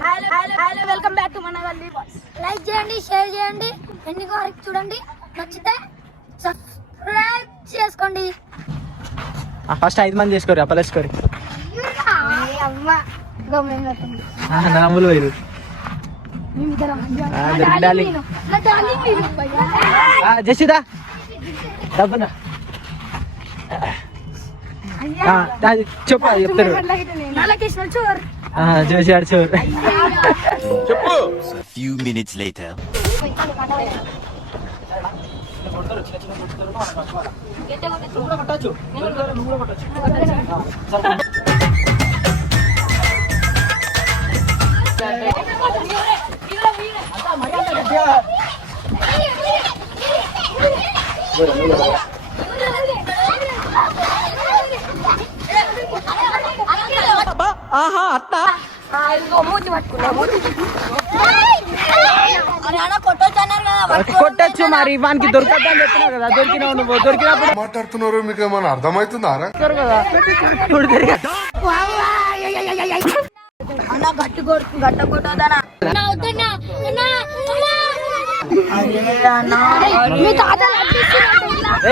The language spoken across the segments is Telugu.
వెల్కమ్ బ్యాక్ టు మన గల్లీ బాయ్స్. లైక్ చేయండి, షేర్ చేయండి, ఎండింగ్ వరకు చూడండి. నచ్చితే సబ్స్క్రైబ్ చేసుకోండి. ఫస్ట్ 5 మంది చేసుకోరు అప్పలేసుకోరు అమ్మ గమ్మున నాములు వేరు జసిదా డబ్బునా చెప్పు చెప్తారు జోసి ఆడు చెప్పు. Few minutes later. ఆహా అట్టా కొట్టచ్చు మరి వానికి దొరకద్దని చెప్తున్నావు కదా. దొరికినావు నువ్వు దొరికినప్పుడు మాట్లాడుతున్నారు మీకు ఏమైనా అర్థమవుతుందా కదా.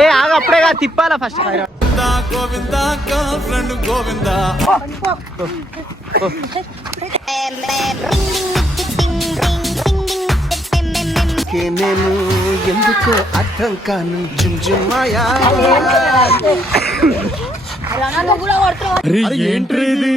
ఏ ఆగ అప్పుడే కాదు తిప్పాలా first Govinda girlfriend Govinda. నేను ఎందుకో అర్థం కాను జుంజుమాయా ఏంట్రీ ఇది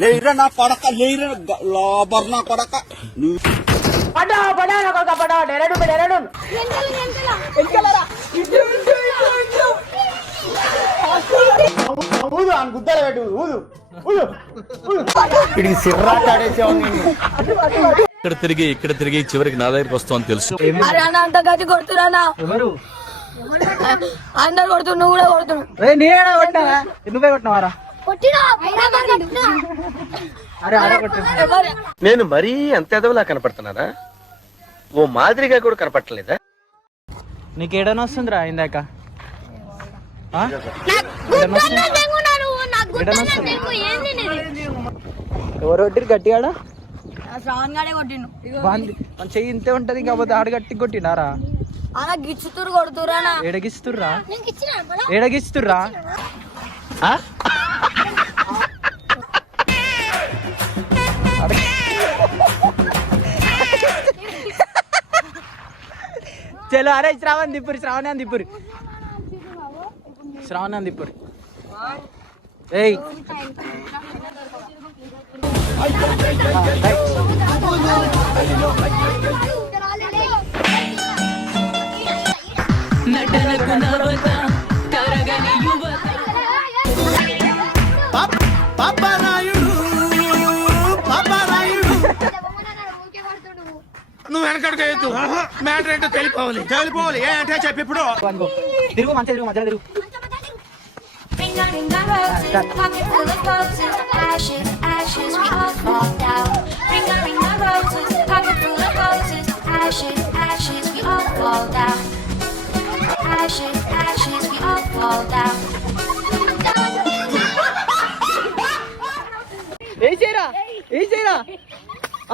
లేరా నా కొడక లేరా లోబర్ నా కొడక. ఇక్కడ తిరిగి చివరికి నా దగ్గరికి వస్తామని తెలుసు. అంత గది కొడుతున్నా ఎవరు అందరు కొడుతు, నువ్వు కూడా కొడుతున్నావు. నువ్వే కొట్టినవారా? నేను మరీ అంత ఎదవలా కనపడుతున్నానా? ఓ మాదిరిగా కూడా కనపడలేదా? నీకేడన వస్తుందిరా ఇందాక ఎవరు కొట్టిరు గట్టిగాడ? మన చెయ్యి ఇంతే ఉంటది కాకపోతే ఆడు గట్టి కొట్టినారా? గిచ్చుతురు కొడుతురా. ఏడగిస్తుర్రా ఏడగిస్తుర్రా? చలో అరే శ్రావణ్ దిప్పురి ఏయ్ నువ్వు వెనకడుకోవద్దు. మ్యాటర్ ఏంటో తెలిపోవాలి ఏంటో చెప్పి ఇప్పుడు తిరుగు మంచిగా తిరుగు మధ్యలో తిరుగు. ఏ చేయరా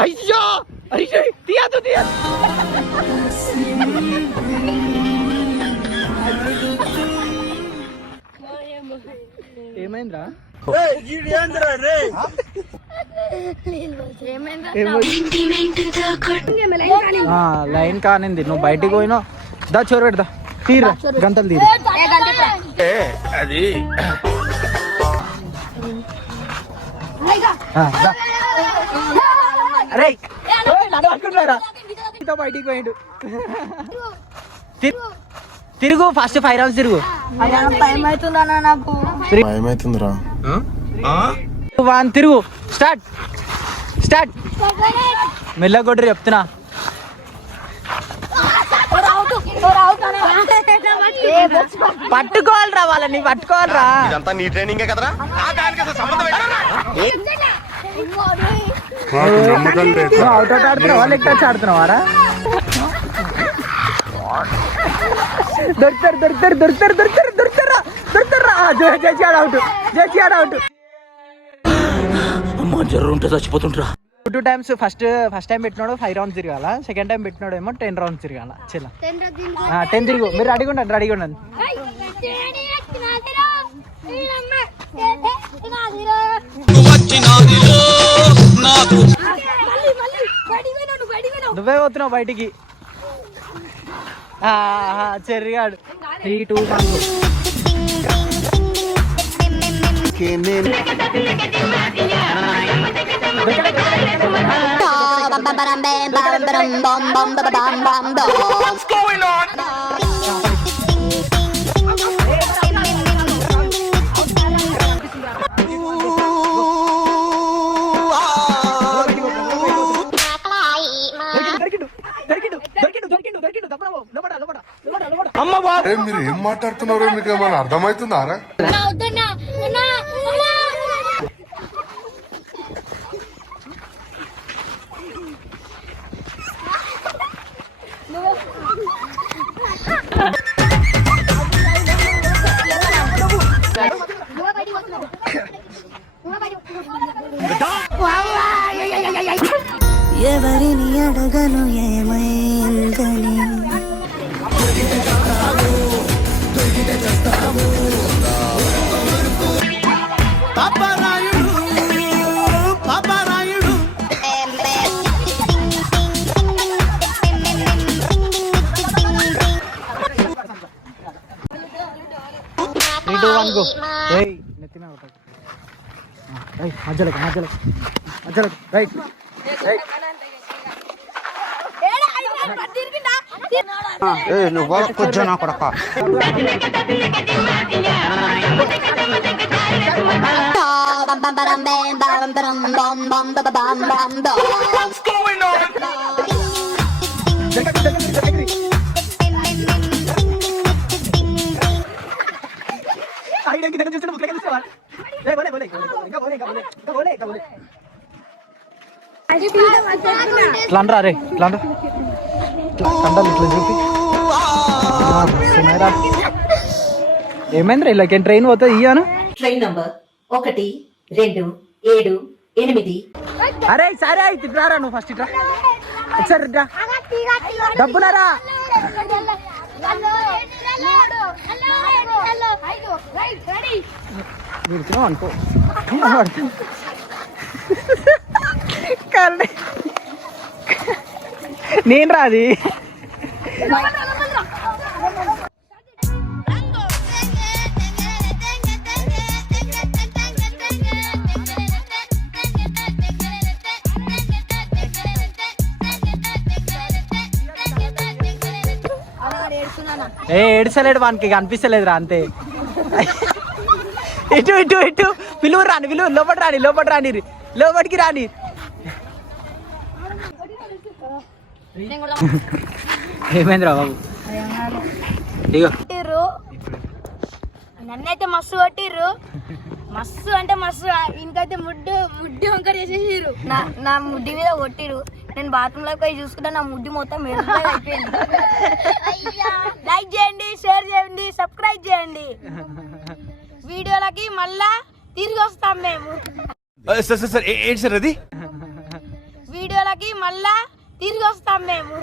అయ్యో తీయదు ఏమైందిరా? లైన్ కానింది. నువ్వు బయటికి పోయినావు. దా చోరు పెడదా తీరా గంటలు తీరు. అది అరే బయటికి పోయిండు. తిరుగు ఫస్ట్ 5 rounds తిరుగు. భయమవుతుందిరా. 1 తిరుగు. స్టార్ట్ మెల్ల కొట్టరు చెప్తున్నా. పట్టుకోవాలరా వాళ్ళని పట్టుకోవాలరా. ఇదంతా నీ ట్రైనింగే కదరా? అవుట్ ఆడుతున్నావా లెక్క ఆడుతున్నావారా? దొరుకుతారా జేసీ ఆడ అవుట్ అమ్మా జర్రు ఉంటే చచ్చిపోతుంటరా. 2 times ఫస్ట్ టైం పెట్టినాడు 5 rounds తిరగాల, సెకండ్ టైం పెట్టినాడు ఏమో 10 rounds తిరగాల. చెల్ల 10 తిరుగు. మీరు రెడీగా ఉండండి. నువ్వే పోతున్నావు బయటికి. చెర్రిగాడు 3, 2, అరే మీరు ఏం మాట్లాడుతున్నారో మీకు ఏమైనా అర్థమవుతుందారా? ఎవరిని అడగను ఏమైందని. పాపరాయుడు 3, 2, 1 go. ఏయ్ నెత్తిన అవుతాడు. మధ్యలో రైట్. నువ్వు కొంచెం నా కొడక ఇట్లా రే ఇట్లా కండలు ఇట్లా చూపి. ఏమైంది రా ఇలా ట్రైన్ పోతుంది ఇయ్యాను. Train number 1, 2, 7, 8. అరే సరే అయితే ఇట్లా నువ్వు ఫస్ట్ ఇట్లా ఒకసారి ఇట్లా డబ్బులరా. అనుకో నేను రాది. ఏడ్చలేడు వానికి కనిపిస్తలేదురా అంతే. ఇటు పిలువు లోపలికి రాని. ఏమైందిరా బాబు? నన్నైతే మస్తు కొట్టిర్రు. మస్తు అంటే మస్తు. ఇంకైతే ముడ్డు వంకర చేసేసిర్రు. నా ముడ్డి మీద కొట్టిరు. నేను బాత్రూమ్ లోకి పోయి చూసుకుంటా, నా ముడ్డి మొత్తం మెరుపుగా అయిపోయింది. లైక్ చేయండి, షేర్ చేయండి, సబ్స్క్రైబ్ చేయండి. వీడియోలకి మళ్ళా తిరిగి వస్తాం మేము. సార్ ఏంటి సార్ అది? వీడియోలకి మళ్ళా తిరిగి వస్తాం మేము.